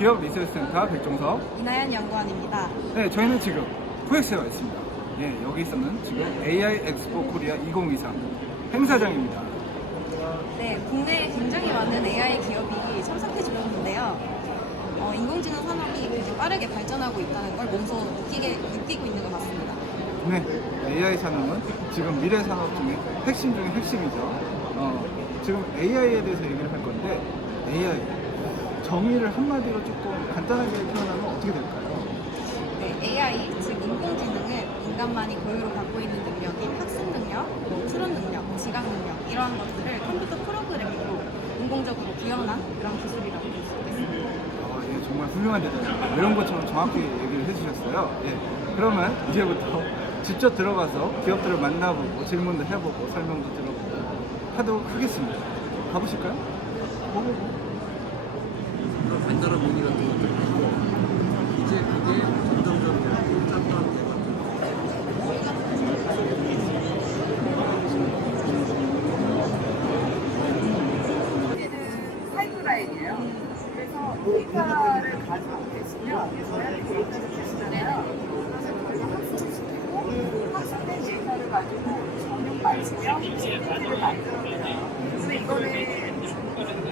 기업 리서치 센터 백종석. 이나연 연구원입니다. 네, 저희는 지금 코엑스에 와 있습니다. 예, 여기서는 지금 AI 엑스포 코리아 2023 행사장입니다. 네, 국내에 굉장히 많은 AI 기업이 참석해주고 있는데요. 어, 인공지능 산업이 굉장히 빠르게 발전하고 있다는 걸 몸소 느끼게, 느끼고 있는 것 같습니다. 네, AI 산업은 지금 미래 산업 중에 핵심 중에 핵심이죠. 어, 지금 AI에 대해서 얘기를 할 건데 AI 정의를 한마디로 조금 간단하게 표현하면 어떻게 될까요? 네, AI, 즉 인공지능은 인간만이 고유로 갖고 있는 능력인 학습 능력, 뭐 추론 능력, 지각 능력 이러한 것들을 컴퓨터 프로그래밍으로 인공적으로 구현한 그런 기술이라고 볼 수 있겠습니다. 아, 예, 정말 훌륭한 대답입니다. 이런 것처럼 정확히 얘기를 해주셨어요. 예, 그러면 이제부터 직접 들어가서 기업들을 만나보고 질문도 해보고 설명도 들어보고 하도록 하겠습니다. 가보실까요? 간단한 문의 같은 것도 있고 이제 그게 점점점 이렇게 짬짬 여기는 파이프라인이에요. 그래서 데이터를 가지고 계시면 저희한테 데이터를 주시잖아요. 그래서 저희가 학습을 시키고 학습된 데이터를 가지고 전용 맞추며 데이터를 만들어내요. 근데 이거는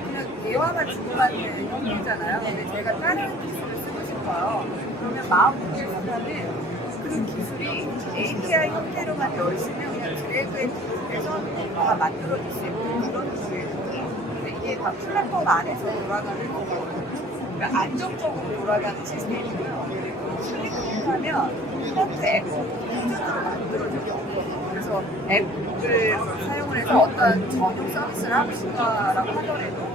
그냥 대화가 주고받는 형태잖아요. 근데 제가 다른 기술을 쓰고 싶어요. 그러면 마음먹기를 하면 그 기술이 API 형태로만 있으면 그냥 드래그 앤 드롭해서 다 만들어줄 수 있는 그런 기술이에요. 근데 이게 다 플랫폼 안에서 돌아가는 거고 그러니까 안정적으로 돌아가는 시스템이고요. 그리고 클릭하면 프론트 앱 기준으로 만들어져요. 그래서 앱을 사용을 해서 어떤 전용 서비스를 하고 싶다라고 하더라도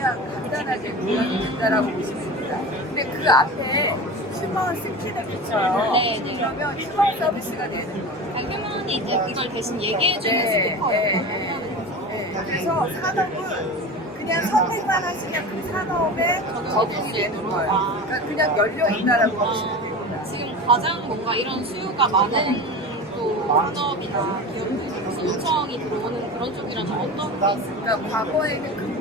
그냥 간단하게 구현이 된다라고 보시면 됩니다. 근데 그 앞에 휴먼 스킬을 붙여요. 네, 네. 그러면 휴먼 서비스가 되는 거예요. 휴먼이 이제 이걸 대신 얘기해주는 네, 스피커 네, 네. 네, 그래서 산업은 그냥 선택만 하시면 그 산업에 적응이 되는 거예요. 그러니까 그냥 열려 있다라고 보시면 됩니다. 지금 가장 뭔가 이런 수요가 많은 또 산업이나 기업들이 무슨 요청이 들어오는 그런 쪽이라면 어떤 게 있을까요? 그러니까 과거에는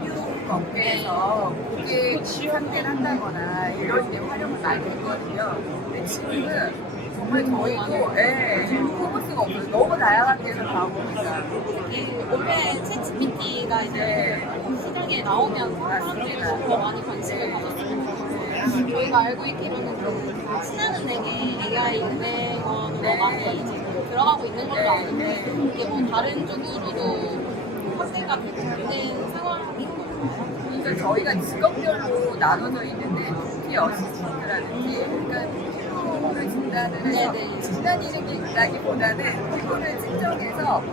금융 업계에서 고객 상대를 한다거나 이런 데 활용을 많이 했거든요. 근데 지금은 정말 저희도 예, 해볼 수가 없어요. 너무 다양한 데서 나오니까. 특히 올해 챗GPT가 이제 네. 시장에 나오면서 사람들이 더 많이 관심을 가졌어요. 저희가 알고 있기로는 그 신한은행의 AI 은행원으로 네. 많이 이제 들어가고 있는 걸로 네. 있는데 이게 뭐 다른 쪽으로도 확대가 되고 있는 상황인 건 그러니까 저희가 직업별로 나눠져 있는데 뷰티 어시스턴트라든지 그러니까 피부를 진단을 해서 네네. 진단 이름이 있다기보다는 피부를 측정해서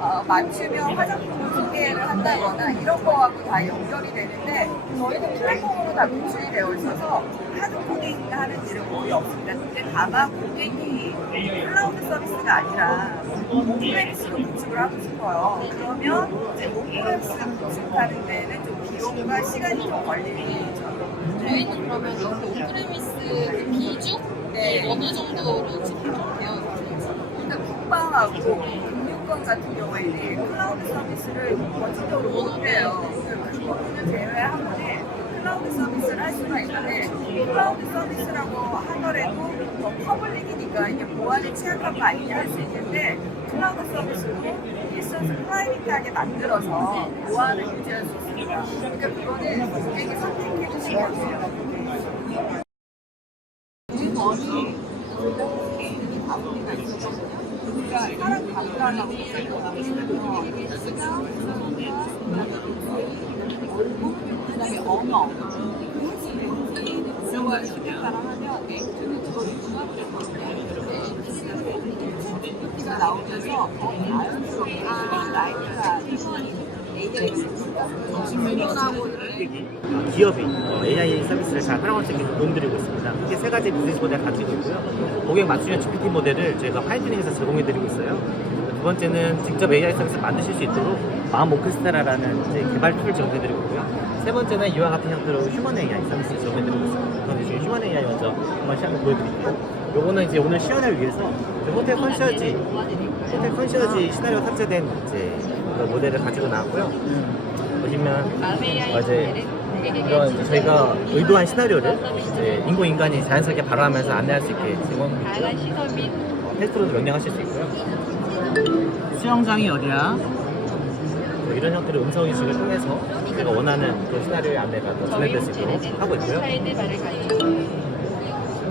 어, 맞추며 화장품을 소개를 한다거나 이런 거하고 다 연결이 되는데 저희는 플랫폼으로 다 구축이 되어 있어서 하드 코딩 하는 일은 거의 없습니다. 근데 다만 고객이 클라우드 서비스가 아니라 온프레미스로 구축을 하고 싶어요. 그러면 이제 온프레미스 구축하는 데는 좀 비용과 시간이 좀 걸리는 거죠. 저희는 그러면 이렇게 온프레미스 그 비중이 네. 어느 정도로 지금 좀 되어 있는지 그러니까 국방하고 금융권 같은 경우에는 클라우드 서비스를 원칙적으로 못해요. 그 부분을 제외하고는 클라우드 서비스를 할 수가 있는데 클라우드 서비스라고 하더라도 뭐 퍼블릭이니까 이게 보안에 취약한 거 아니냐 할 수 있는데 클라우드 일선에서 프라이빗하게 만들어서 보안을 유지할 수 있습니다. 그러니까 그거는 고객이 선택해 주시면 돼요. 일본이 개인이 다분히가 있었거든요. 그러니까 사람 감각하고 그다음에 언어 이런 걸 선택하라 하면 넥트는 그걸 융합을 했거든요. 가 나오면서 더 자연스럽게 이런 라이프가 이번이 AI하고 기업이 AI 서비스를 잘 활용할 수 있게 도움드리고 있습니다. 크게 세 가지 비즈니스 모델을 가지고 있고요. 고객 맞춤형 GPT 모델을 저희가 파이트닝해서 제공해드리고 있어요. 두 번째는 직접 AI 서비스를 만드실 수 있도록 마음 오케스트라라는 이제 개발 툴을 제공해드리고 있고요. 세 번째는 이와 같은 형태로 휴먼 AI 서비스를 제공해드리고 있습니다. 그럼 이제 휴먼 AI 먼저 한번 시험을 보여드릴게요. 요거는 이제 오늘 시연을 위해서 그 호텔 컨시어지 호텔 컨시어지 시나리오 탑재된 이제 그 모델을 가지고 나왔고요. 보시면 어제 이런 이제 저희가 의도한 시나리오를 이제 인공인간이 자연스럽게 발화하면서 안내할 수 있게 제공 어, 테스트로도 명령하실 수 있고요. 수영장이 어디야? 뭐 이런 형태의 음성 인식을 통해서 제가 원하는 그 시나리오의 안내가 더 진행될 수 있도록 하고 있고요.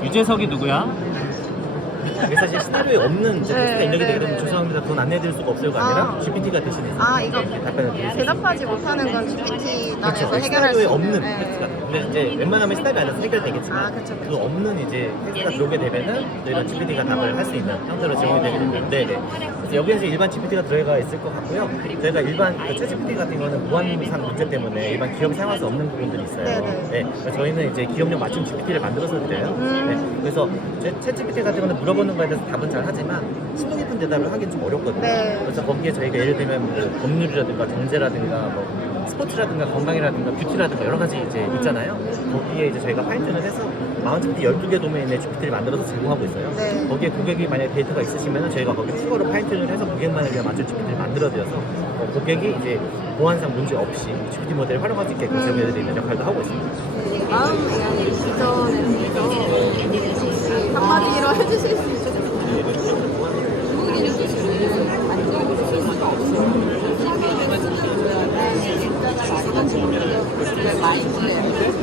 유재석이 누구야? 이게 사실 시나리오에 없는 이제 네, 입력이 되게 네, 되면 네. 죄송합니다. 돈 안내드릴 수가 없어요가 아니라 아. GPT가 대신해서 아, 이거 답변을 드릴 수 있어요. 대답하지 못하는 건 GPT 그렇죠. 단에서 해결할 수 시나리오에 있는. 없는 네. 테스트가 근데 이제 웬만하면 시나리오 안에서 해결되겠지만 아, 그쵸, 그쵸. 그 없는 이제 테스트가 들어오게 되면은 또 이런 GPT가 답을 할 수 있는 형태로 제공이 되게 됩니다. 네네. 그래서 여기에서 일반 GPT가 들어가 있을 것 같고요. 저희가 일반 그 챗GPT 같은 거는 보안상 문제 때문에 일반 기업이 사용할 수 없는 부분들이 있어요. 네 네. 네. 그래서 저희는 이제 기업용 맞춤 GPT를 만들어서 드려요. 음. 네. 그래서 제- 챗GPT 같은 거는 물어 보는 거에 대해서 답은 잘 하지만 심도 깊은 대답을 하긴 좀 어렵거든요. 네. 그래서 거기에 저희가 예를 들면 뭐 법률이라든가 경제라든가 뭐 스포츠라든가 건강이라든가 뷰티라든가 여러 가지 이제 있잖아요. 거기에 이제 저희가 파인트를 해서 마운트피 12개 도메인의 GPT를 만들어서 제공하고 있어요. 네. 거기에 고객이 만약에 데이터가 있으시면 저희가 거기 추가로 파인트를 해서 고객만을 위한 맞춤 GPT를 만들어드려서 어, 고객이 이제 보안상 문제 없이 GPT 모델을 활용할 수 있게 제공해드리는 역할도 하고 있습니다. 마음 AI 기전에 대해서 한마디로 해주실 수 있으세요?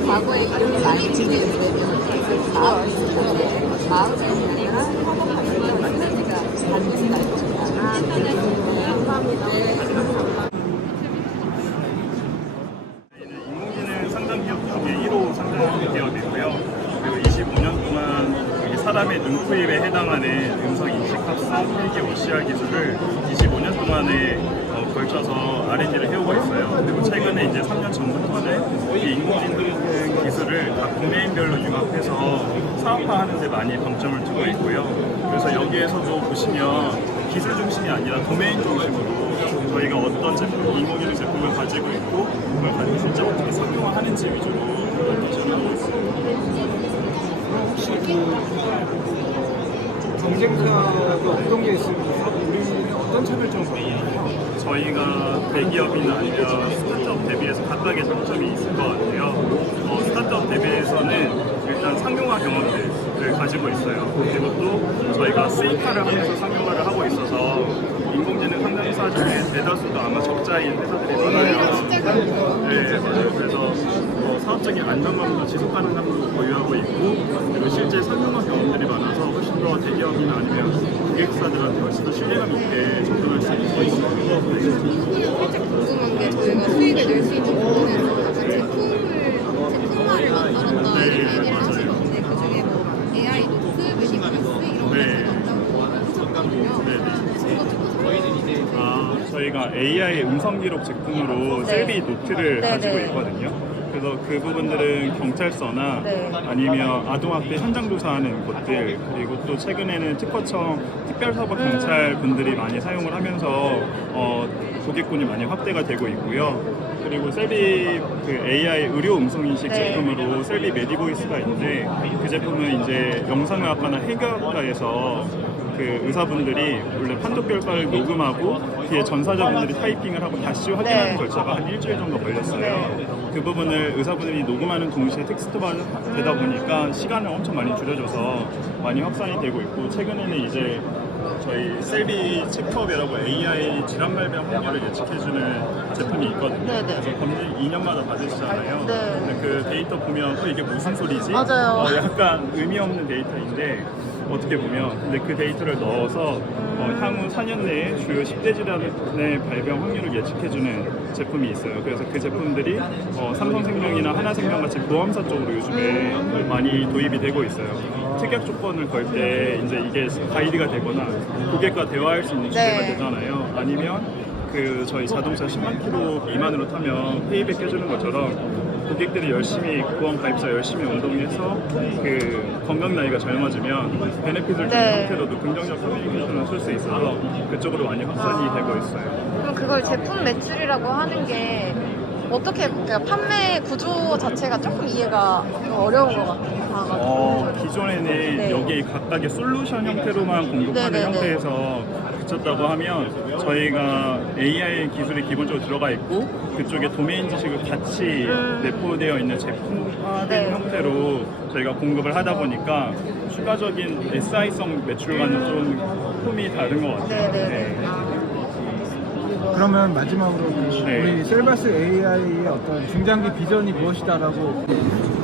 과거에 이름이 많이 지내는 마음 마음의 아니라 협업하시면 에너지가 반드시 날 겁니다. 아, 감사합니다. 인공지능 상장 기업 중에 1호 상장 기업이고요. 그리고 25년 동안 눈코입에 해당하는 음성 인식 합성 필기 OCR 기술을 25년 동안에 어, 걸쳐서 R&D를 해오고 있어요. 그리고 최근에 이제 3년 전부터는 이 인공지능 기술을 각 도메인별로 융합해서 사업화하는 데 많이 방점을 두고 있고요. 그래서 여기에서도 보시면 기술 중심이 아니라 도메인 중심으로 저희가 어떤 제품, 인공지능 제품을 가지고 있고 그걸 실제 어떻게 상용화하는지 위주로 전하고 있습니다. 경쟁사가 어떤 게 있으면서 우리는 어떤 차별점을 갖고 있나요? 저희가 대기업이나 아니면 스타트업 대비해서 각각의 장점이 있을 것 같아요. 어, 스타트업 대비해서는 일단 상용화 경험들을 가지고 있어요. 그리고 또 저희가 스이카를 하면서 상용화를 하고 있어서 인공지능 상장사 중에 대다수도 아마 적자인 회사들이 많아요. 네, 맞아요. 그래서 어, 사업적인 안정감도 지속 가능함도 보유하고 있고 그리고 실제 상용화 경험들이 많아서 훨씬 더 대기업이나 아니면 고객사들한테 훨씬 더 신뢰감 있게 접근할 수 있는 거 있습니다. 살짝 궁금한 게 저희가 수익을 낼 수 있는 부분에서 약간 제품을 제품화를 만들었다 네, 이런 얘기를 맞아요. 그 중에 뭐 AI 노트, 매니플러스 이런 네. 것들 난다고 하셨거든요. 네, 네. 그거 듣고 아, 저희가 AI 음성 기록 제품으로 셀비 노트를 네, 가지고 네. 있거든요. 그래서 그 부분들은 경찰서나 네. 아니면 아동학대 현장 조사하는 곳들 그리고 또 최근에는 특허청 특별사법 경찰 분들이 많이 사용을 하면서 어, 고객군이 많이 확대가 되고 있고요. 그리고 셀비 그 AI 의료 음성 인식 네. 제품으로 셀비 메디보이스가 있는데 그 제품은 이제 영상의학과나 해외학과에서 그 의사분들이 원래 판독 결과를 녹음하고 뒤에 전사자분들이 타이핑을 하고 다시 확인하는 네. 절차가 한 일주일 정도 걸렸어요. 그 부분을 의사분들이 녹음하는 동시에 텍스트가 되다 보니까 시간을 엄청 많이 줄여줘서 많이 확산이 되고 있고 최근에는 이제 저희 셀비 체크업이라고 AI 질환 발병 확률을 예측해주는 제품이 있거든요. 네네. 그래서 검진 2년마다 받으시잖아요. 네. 근데 그 데이터 보면 어, 이게 무슨 소리지? 맞아요. 어, 약간 의미 없는 데이터인데 어떻게 보면 근데 그 데이터를 넣어서 어, 향후 4년 내에 주요 10대 질환의 발병 확률을 예측해주는 제품이 있어요. 그래서 그 제품들이 어, 삼성생명이나 하나생명 같이 보험사 쪽으로 요즘에 많이 도입이 되고 있어요. 특약 조건을 걸 때 이제 이게 가이드가 되거나 고객과 대화할 수 있는 주제가 네. 되잖아요. 아니면 그 저희 자동차 10만 킬로 미만으로 타면 페이백 해주는 것처럼 고객들이 열심히 보험 가입자 열심히 운동해서 그 건강 나이가 젊어지면 베네핏을 주는 네. 형태로도 긍정적 커뮤니케이션을 쓸 수 있어서 그쪽으로 많이 확산이 되고 있어요. 그럼 그걸 제품 매출이라고 하는 게 어떻게 그러니까 판매 구조 자체가 조금 이해가 어려운 것 같아요. 어, 기존에는 네. 여기 각각의 솔루션 형태로만 공급하는 네네네. 형태에서 그쳤다고 하면 저희가 AI 기술이 기본적으로 들어가 있고 그쪽에 도메인 지식을 같이 내포되어 있는 제품화된 네. 형태로 저희가 공급을 하다 보니까 추가적인 SI성 매출과는 좀 폼이 다른 것 같아요. 네네네. 그러면 마지막으로 그 네. 우리 셀바스 AI의 어떤 중장기 비전이 무엇이다라고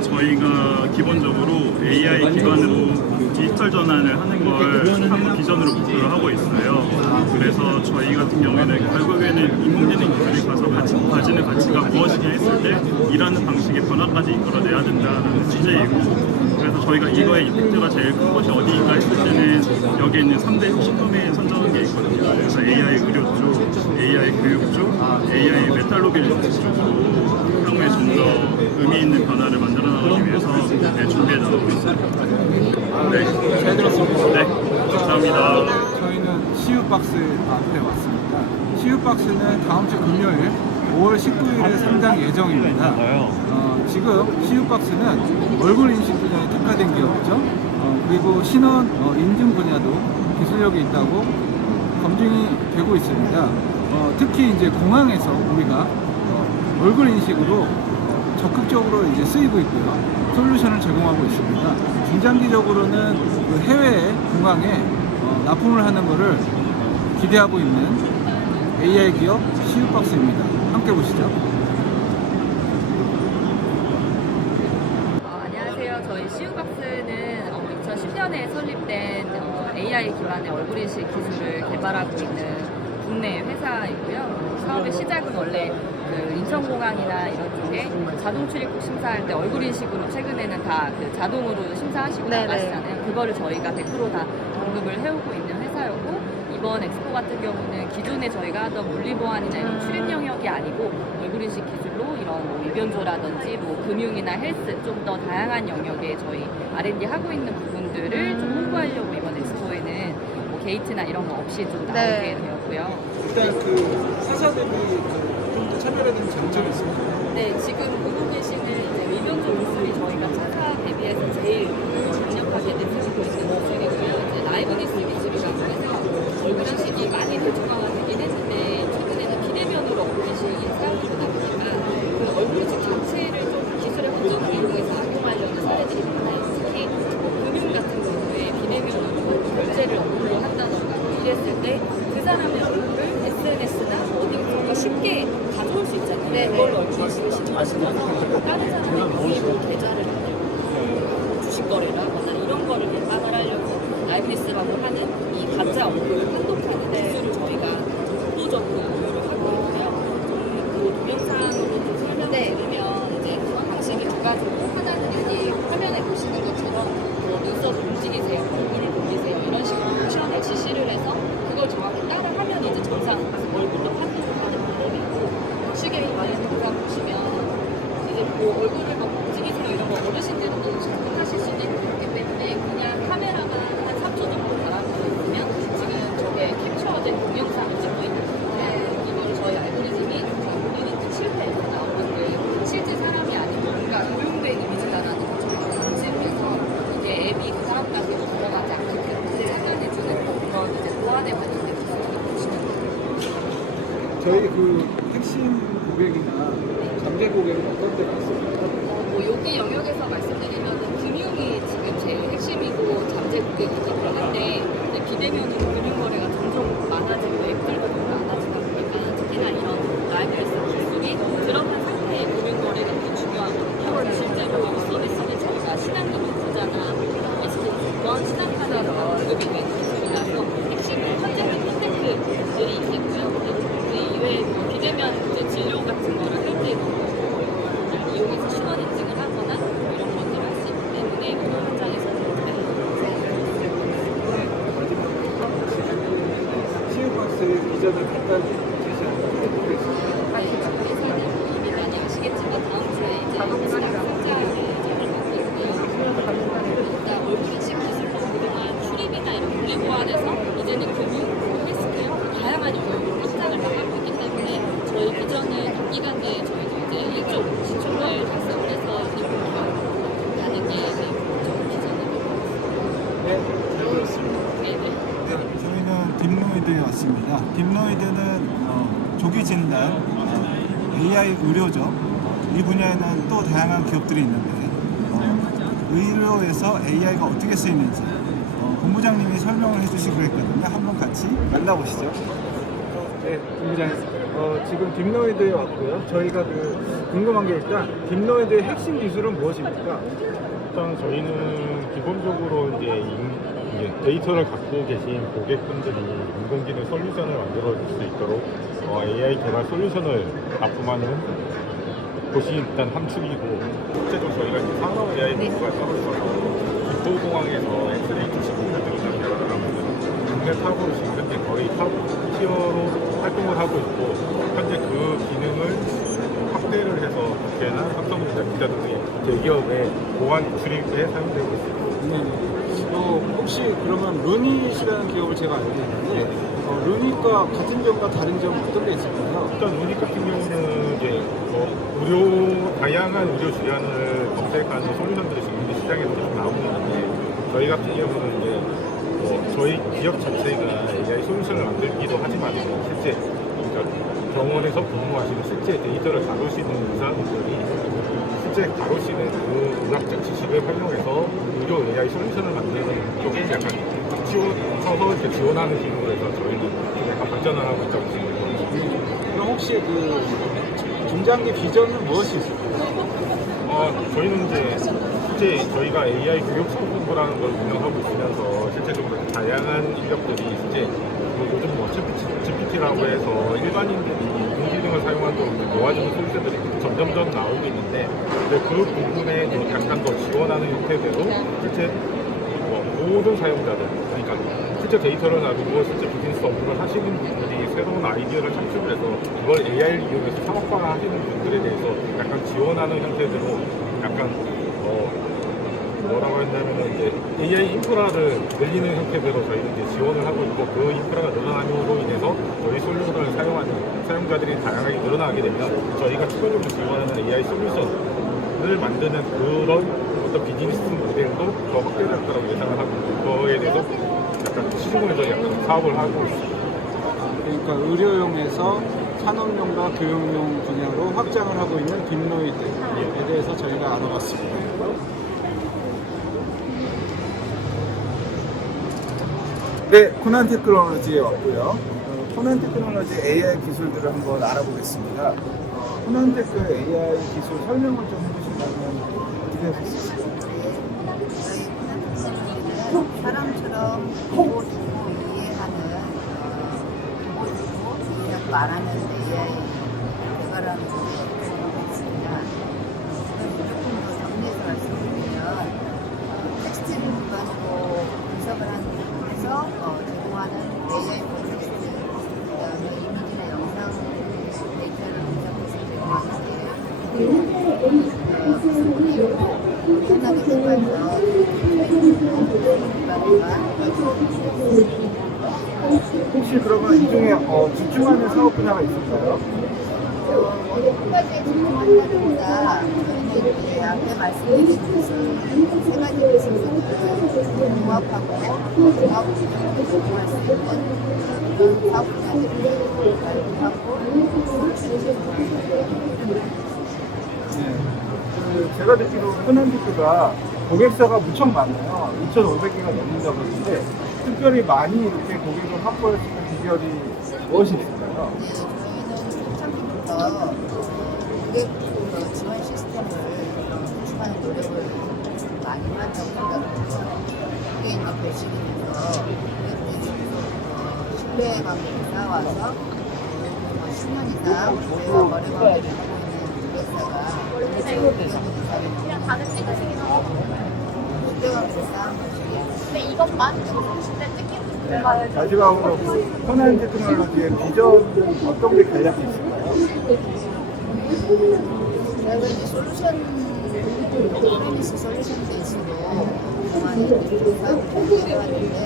저희가 기본적으로 AI 기반으로 디지털 전환을 하는 걸 한번 비전으로 목표를 하고 있어요. 그래서 저희 같은 경우에는 결국에는 인공지능 기술이 가서 가치, 가지는 가치가 무엇이냐 했을 때 일하는 방식의 변화까지 이끌어내야 된다는 취지이고 그래서 저희가 이거의 이펙트가 제일 큰 것이 어디인가 했을 때는 여기 있는 3대 혁신 도메인 선정한 게 있거든요. 그래서 AI 의료 쪽, AI 교육 쪽, AI 메탈로빌리티 쪽으로 향후에 좀 더 의미 있는 변화를 만들어 나가기 위해서 네, 준비해 나가고 있습니다. 네, 잘 들었습니다. 네, 감사합니다. 저희는 CU박스 앞에 왔습니다. CU박스는 다음 주 금요일 5월 19일에 상장 예정입니다. 어, 지금 CU박스는 얼굴 인식 분야에 특화된 기업이죠. 어, 그리고 신원 어, 인증 분야도 기술력이 있다고 검증이 되고 있습니다. 어, 특히 이제 공항에서 우리가 어, 얼굴 인식으로 적극적으로 이제 쓰이고 있고요. 솔루션을 제공하고 있습니다. 중장기적으로는 그 해외 공항에 어, 납품을 하는 것을 기대하고 있는 AI 기업 시우박스입니다. 함께 보시죠. 어, 안녕하세요. 저희 시우박스는 어, 2010년에 설립된 어, AI 기반의 얼굴 인식 기술을 개발하고 있는 국내 회사이고요. 사업의 시작은 원래 그 인천공항이나 이런 쪽에 자동 출입국 심사할 때 얼굴 인식으로 최근에는 다 그 자동으로 심사하시고 네네. 나가시잖아요. 그거를 저희가 100%다 공급을 해오고 있는 회사였고 이번 엑스포 같은 경우는 기존에 저희가 하던 물리 보안이나 이런 출입 영역이 아니고 얼굴 인식 기술로 이런 뭐 위변조라든지 뭐 금융이나 헬스 좀 더 다양한 영역에 저희 R&D 하고 있는 부분들을 좀 홍보하려고 이번 엑스포에는 뭐 게이트나 이런 거 없이 좀 나오게 네. 되었고요. 일단 그 대비 좀 더 차별화된 장점이 있습니다. 네, 지금 보고 계시는 이제 위변조 기술이 저희가 차사 대비해서 제일 강력하게 내세우고 있는 기술이고요. 이제 라이브니스 기술이라고 해서 얼굴 인식이 많이 대중화되긴 했는데 최근에는 비대면으로 얼굴 인식이 사용되다 보니까 그 얼굴 인식 자체를 좀 기술의 혼종을 이용해서 악용하려는 사례들이 많아요. 특히 뭐 금융 같은 경우에 비대면으로 결제를 얼굴로 한다던가 이랬을 때 그 사람의 얼굴을 SNS나 어디서 쉽게 가져올 수 있잖아요. 네네. 그걸로 얼굴 인식을 시도하시면서 다른 사람의 비밀 계좌를 만들고 주식 거래를 하거나 이런 거를 예방을 하려고 라이브니스라고 하는 이 가짜 얼굴을 판독하는 기술을 저희가 독보적으로 보유를 하고 있고요. 좀그 동영상으로 좀 설명을 네. 드리면 이제 방식이 두 가지고 하나는 여기 화면에 보시는 것처럼 뭐 눈썹 움직이세요, 얼굴을 돌리세요 이런 식으로 모션을 지시를 해서 그걸 정확히 따라하면 이제 정상 얼굴로 판독을 하는 방법이고 우측에 있는 동상 보시면 이제 뭐 얼굴을 막 움직이세요 이런 거 어르신들은 너무 접근하실 수도 있기 때문에 그냥 카메라만 한 3초 정도 달아놓고 있으면 지금 저게 캡처된 동영상을 찍고 있는 건데 이거를 저희 알고리즘이 본인이 실패해서 나온 건데 실제 사람이 아니고 뭔가 도용된 이미지다라는 걸 저희가 감지를 해서 이게 앱이 그 사람까지 들어가지 않게끔 차단해주는 그런 이제 보안에 관련된 기술을 보시면 돼요. 저희 그 핵심 고객이나 잠재 고객은 어떤 있을까요? 어, 뭐 여기 영역에서 말씀드리면 금융이 지금 제일 핵심이고 잠재 고객이긴 한데 이제 비대면으로 금융 거래가 점점 많아지고 앱들도 너무 많아지다 보니까 특히나 이런 라이브레스 기술이 들어간 상태의 금융 거래가 더 중요하거든요. 실제로 이 서비스는 저희가 신한금융 부자나 SK증권, 신한카드로 공급이 되는 기술이라서 핵심은 현재는 핀테크들이 있겠고요. 그 이외에 뭐 비대면 이제 진료 같은 거를 할 때도 그냥 이용해서 신원 인증을 하거나 이런 것들을 할 수 있기 때문에 그 현장에서는 시우박스 비전을 간단히 제시하는 부탁드리겠습니다. 회사는 이미 많이 아시겠지만 다음 주에 이제 시장 상장을 예정을 하고 있고요. 일단 얼굴인식 기술로 그동안 출입이나 이런 물리보안에서 이제는 금융, 헬스케어 다양한 영역으로 확장을 나가고 있기 때문에 저희 비전은 단기간 내에 저희도 이제 1조 시총을 달성을 해서 입금하는 게 저희 비전이고 네, 잘 들었습니다. 네, 네. 네, 저희는 딥노이드 김노이드에 왔습니다. 김노이드는 어, 조기 진단, 어, AI 의료죠. 이 분야에는 또 다양한 기업들이 있는데 어, 의료에서 AI가 어떻게 쓰이는지 어, 본부장님이 설명을 해주시기로 했거든요. 한번 같이 만나보시죠. 네, 본부장님. 어, 지금 김노이드에 왔고요. 저희가 그 궁금한 게 일단 김노이드의 핵심 기술은 무엇입니까? 일단 저희는 기본적으로 이제, 인- 이제 데이터를 갖고 계신 고객분들이 인공지능 솔루션을 만들어 줄 수 있도록 어, AI 개발 솔루션을 납품하는 곳이 일단 함축이고 실제로 저희가 이제 산업 AI 공부가 있어서 기포공항에서 엑스레이 주식 같은 걸 개발을 하고 국내 탑으로 지금 현재 거의 탑 티어로 활동을 하고 있고 현재 그 기능을 확대를 해서 국회나 삼성전자 기자 등의 대기업의 보안 유출입에 사용되고 있습니다. 어, 혹시 그러면 루닛이라는 기업을 제가 알고 있는데 어, 루닛과 같은 점과 다른 점은 어떤 게 있을까요? 일단 루닉 같은 경우는 이제 뭐 의료 다양한 의료 질환을 검색하는 솔루션들이 지금 이제 시장에 계속 나오고 있는데 저희 같은 경우는 이제 뭐 저희 기업 자체가 AI 솔루션을 만들기도 하지만 실제 그러니까 병원에서 근무하시는 실제 데이터를 다루시는 의사분들이 실제 다루시는 그 의학적 지식을 활용해서 의료 AI 솔루션을 만드는 쪽에 약간 지원서서 이렇게 지원하는 기능으로 해서 저희는 좀 약간 발전을 하고 있다고 생각합니다. 그럼 혹시 그 중장기 비전은 무엇이 있을까요? 어, 저희는 이제 실제 저희가 AI 교육 성공부라는 걸 운영하고 있으면서 실제적으로 다양한 인력들이 실제 뭐 요즘 뭐 GPT라고 해서 일반인들이 인공지능을 사용하도록 도와주는 솔루션들이 점점점 나오고 있는데 이제 그 부분에 좀 약간 더 지원하는 형태대로 실제 뭐 모든 사용자들 그러니까 실제 데이터를 나누고 실제 비즈니스 업무를 하시는 분들이 새로운 아이디어를 창출을 해서 이걸 AI를 이용해서 상업화 하시는 분들에 대해서 약간 지원하는 형태대로 약간 어 뭐라고 했냐면은 이제 AI 인프라를 늘리는 형태대로 저희는 이제 지원을 하고 있고 그 인프라가 늘어남으로 인해서 저희 솔루션을 사용하는 사용자들이 다양하게 늘어나게 되면 저희가 추가적으로 지원하는 AI 솔루션을 만드는 그런 어떤 비즈니스 모델도 더 확대될 거라고 예상을 하고 그거에 대해서 약간 시중에서 약간 사업을 하고 있습니다. 그러니까 의료용에서 산업용과 교육용 분야로 확장을 하고 있는 딥노이드에 대해서 저희가 알아봤습니다. 네, 코난 테크놀로지에 왔고요. 어, 코난 테크놀로지 AI 기술들을 한번 알아보겠습니다. 어, 코난 테크 AI 기술 설명을 좀 해주신다면 어떻게 하실까요? 사람처럼 보고 듣고 이해하는 어, 보고 듣고 이해 말하는 AI 개발하는 게 있습니다. 그걸 조금 더 정리해서 말씀드리면 어, 텍스트를 기반으로 분석을 하는 부분에서 어, 제공하는 AI 텍스트 그다음에 이미지나 영상 데이터를 분석해서 제공하는 게 어, 기술이고 편하게 개발해서 혹시 그러면 이 중에 어, 집중하는 사업 분야가 있을까요? 한 가지에 집중한다기보다 저희는 네. 그 제가 듣기로 코난티크가 고객사가 무척 많아요. 2,500개가 넘는다고 하는데 특별히 많이 이렇게 고객을 확보할 수 있는 비결이 무엇이 있을까요? 네, 고객 그 지원 시스템을 구축하는 노력을 많 이 한다고 생각하고 그게 이제 결실이 돼서 고객들이 어, 신뢰 관계를 쌓아와서 뭐 10년 이상 저희와 거래 관계를 하고 있는 이상이 그냥 다들 찍으시긴 하고 신뢰 관계를 쌓은 것이 근데 이것만 마지막으로 코난 테크놀로지의 비전은 어떤 게 간략히 있을까요? 저희가 이제 솔루션, 프레미스 솔루션 베이스로 그동안에 이렇게 사업을 준비해왔는데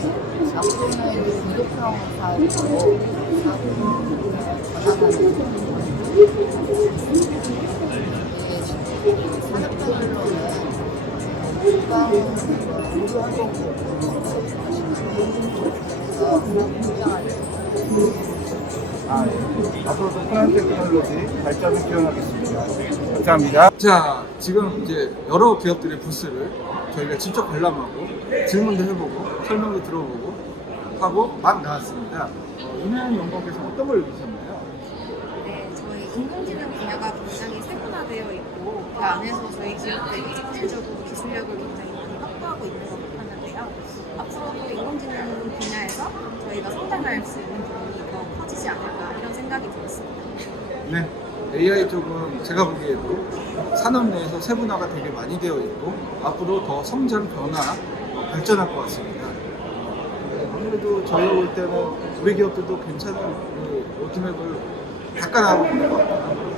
앞으로는 구독형 사업으로 사업을 전환하는 산업별로는 의료 항공부 그래서 공장을 아, 예. 앞으로도 플란 테크놀로지 발전을 기원하겠습니다. 감사합니다. 자, 지금 이제 여러 기업들의 부스를 저희가 직접 관람하고 질문도 해보고 설명도 들어보고 하고 막 나왔습니다. 어, 이나연 연구원께서 어떤 걸 느끼셨나요? 네, 저희 인공지능 분야가 굉장히 세분화되어 있고 그 안에서 저희 기업들이 전체적으로 기술력을 굉장히 많이 확보하고 있는 것 같았는데요. 앞으로도 인공지능 분야에서 저희가 성장할 수 있는 부분이 더 커지지 않을까 이런 생각이 들었습니다. 네. AI 쪽은 제가 보기에도 산업 내에서 세분화가 되게 많이 되어 있고 앞으로 더 성장, 변화, 어, 발전할 것 같습니다. 네, 아무래도 저희가 볼 때는 우리 기업들도 괜찮은 그 로드맵을 닦아나가고 있는 것 같아요.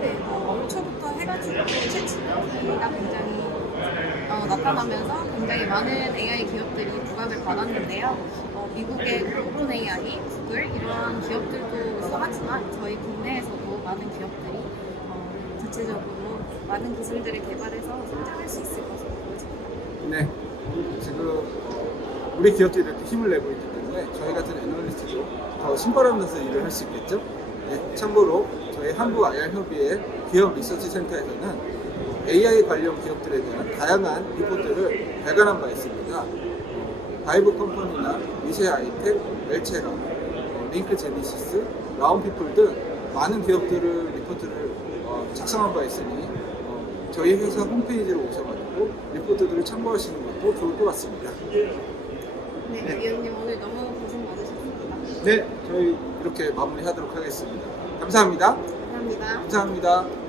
네, 어, 올 초부터 해가지고 챗GPT가 굉장히 어, 나타나면서 굉장히 많은 AI 기업들이 부각을 받았는데요. 어, 미국의 오픈 AI, 구글 이러한 기업들도 있어하지만 저희 국내에서도 많은 기업들이 어, 자체적으로 많은 기술들을 개발해서 성장할 수 있을 것으로 보여집니다. 네. 지금 어, 우리 기업들이 이렇게 힘을 내고 있기 때문에 저희 같은 애널리스트도 더 신바람나서 일을 할 수 있겠죠. 네, 참고로 저희 한국 IR 협의회 기업 리서치 센터에서는 AI 관련 기업들에 대한 다양한 리포트를 발간한 바 있습니다. 어, 바이브 컴퍼니나 미세 아이텍, 웰체라, 어, 링크 제니시스, 라운피플 등 많은 기업들을 리포트를 어, 작성한 바 있으니 어, 저희 회사 홈페이지로 오셔가지고 리포트들을 참고하시는 것도 좋을 것 같습니다. 네, 위원님 오늘 너무 고생 많으셨습니다. 네, 저희 이렇게 마무리하도록 하겠습니다. 감사합니다. 감사합니다. 감사합니다.